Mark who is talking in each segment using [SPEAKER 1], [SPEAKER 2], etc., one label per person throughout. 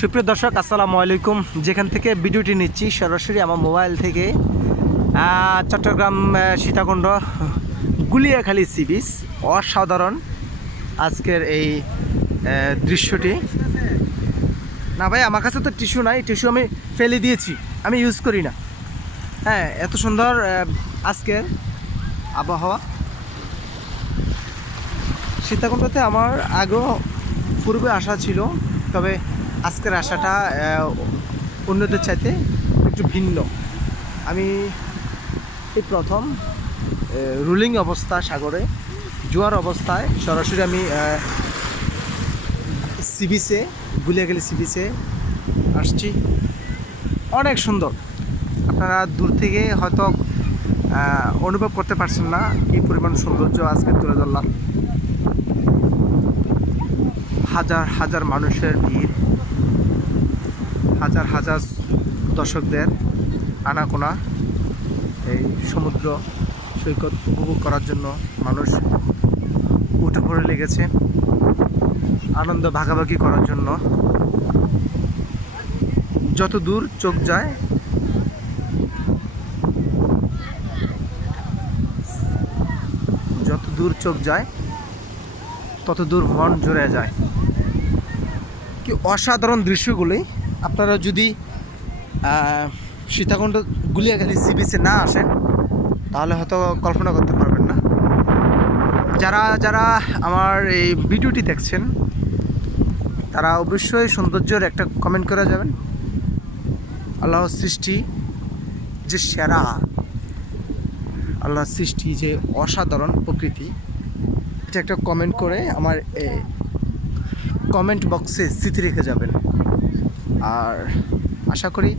[SPEAKER 1] সুপ্রিয় দর্শক, আসসালামু আলাইকুম। যেখান থেকে ভিডিওটি নিচ্ছি, সরাসরি আমার মোবাইল থেকে চট্টগ্রাম সীতাকুণ্ড, গুলিয়াখালী সি বিচ অসাধারণ আজকের এই দৃশ্যটি। না ভাই, আমার কাছে তো টিস্যু নাই, টিস্যু আমি ফেলে দিয়েছি, আমি ইউজ করি না। হ্যাঁ এত সুন্দর আজকের আবহাওয়া। সীতাকুণ্ডতে আমার আগেও পূর্বে আসা ছিল, তবে আজকের আশাটা অন্যদের চাইতে একটু ভিন্ন। আমি এই প্রথম রুলিং অবস্থা সাগরে, জোয়ার অবস্থায় সরাসরি আমি সি বিচে গেলে সি বিচে আসছি। অনেক সুন্দর। আপনারা দূর থেকে হয়তো অনুভব করতে পারছেন না কি পরিমাণ সৌন্দর্য আজকে তুলে ধরলাম। হাজার হাজার মানুষের ভিড়। হাজার হাজার দর্শকদের আনাকোনা এই সমুদ্র সৈকত উপভোগ করার জন্য মানুষ উঠে পড়ে লেগেছে। আনন্দ ভাগাভাগি করার জন্য। যত দূর চোখ যায়, যত দূর চোখ যায়, তত দূর মন জুড়ে যায়। কি অসাধারণ দৃশ্যগুলি আপনারা যদি সীতাকুণ্ড গুলিয়াখালি সি বিচে না আসেন, তাহলে হয়তো কল্পনা করতে পারবেন না। যারা যারা আমার এই ভিডিওটি দেখছেন, তারা অবশ্যই সৌন্দর্যের একটা কমেন্ট করে যাবেন। আল্লাহর সৃষ্টি যে সেরা আল্লাহর সৃষ্টি যে অসাধারণ প্রকৃতি, এটা একটা কমেন্ট করে আমার কমেন্ট বক্সে স্মৃতি রেখে যাবেন। আর আশা করি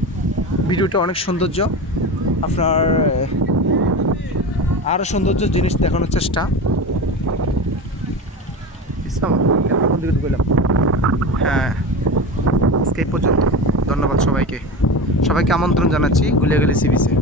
[SPEAKER 1] ভিডিওটা অনেক সৌন্দর্য, আপনার আরও সৌন্দর্য জিনিস দেখানোর চেষ্টা? হ্যাঁ আজকে এই পর্যন্ত। ধন্যবাদ সবাইকে। সবাইকে আমন্ত্রণ জানাচ্ছি, গুলিয়াগুলি সি বিচে